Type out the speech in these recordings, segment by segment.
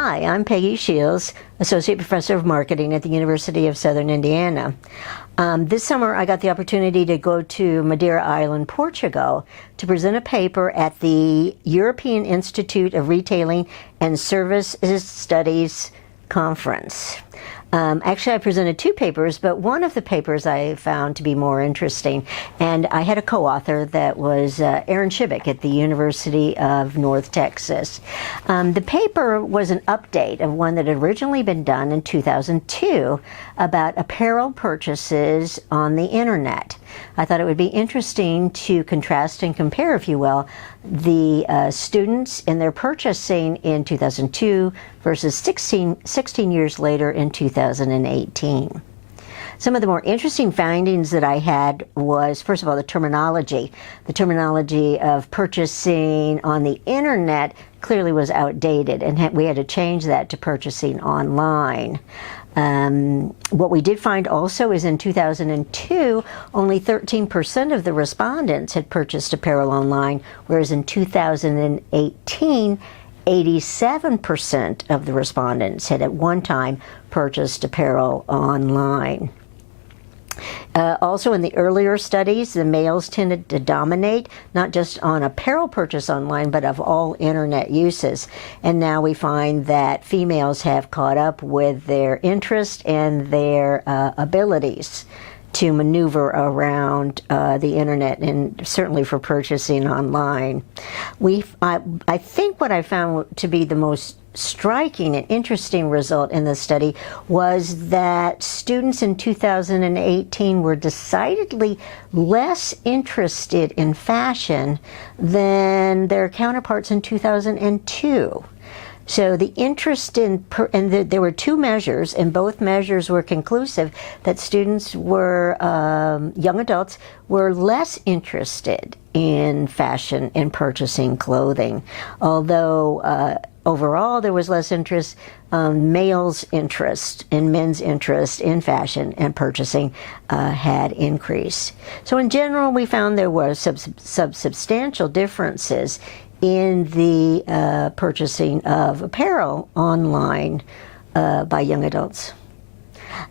Hi, I'm Peggy Shields, Associate Professor of Marketing at the University of Southern Indiana. This summer I got the opportunity to go to Madeira Island, Portugal, to present a paper at the European Institute of Retailing and Services Studies Conference. Actually, I presented two papers, but one of the papers I found to be more interesting, and I had a co-author that was Aaron Shibbick at the University of North Texas. The paper was an update of one that had originally been done in 2002 about apparel purchases on the internet. I thought it would be interesting to contrast and compare, if you will, the students in their purchasing in 2002 versus 16 years later in 2018. Some of the more interesting findings that I had was, first of all, the terminology. The terminology of purchasing on the internet clearly was outdated, and we had to change that to purchasing online. What we did find also is in 2002, only 13% of the respondents had purchased apparel online, whereas in 2018, 87% of the respondents had at one time purchased apparel online. Also, in the earlier studies, the males tended to dominate, not just on apparel purchase online, but of all internet uses. And now we find that females have caught up with their interest and their abilities to maneuver around the internet, and certainly for purchasing online. I think what I found to be the most striking and interesting result in the study was that students in 2018 were decidedly less interested in fashion than their counterparts in 2002. So the interest in, there were two measures, and both measures were conclusive that students were, young adults, were less interested in fashion and purchasing clothing. Although overall there was less interest, males' interest and men's interest in fashion and purchasing had increased. So in general, we found there were substantial differences in the purchasing of apparel online by young adults.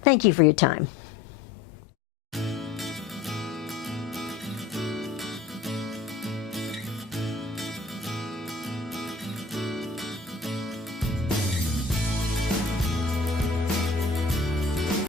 Thank you for your time.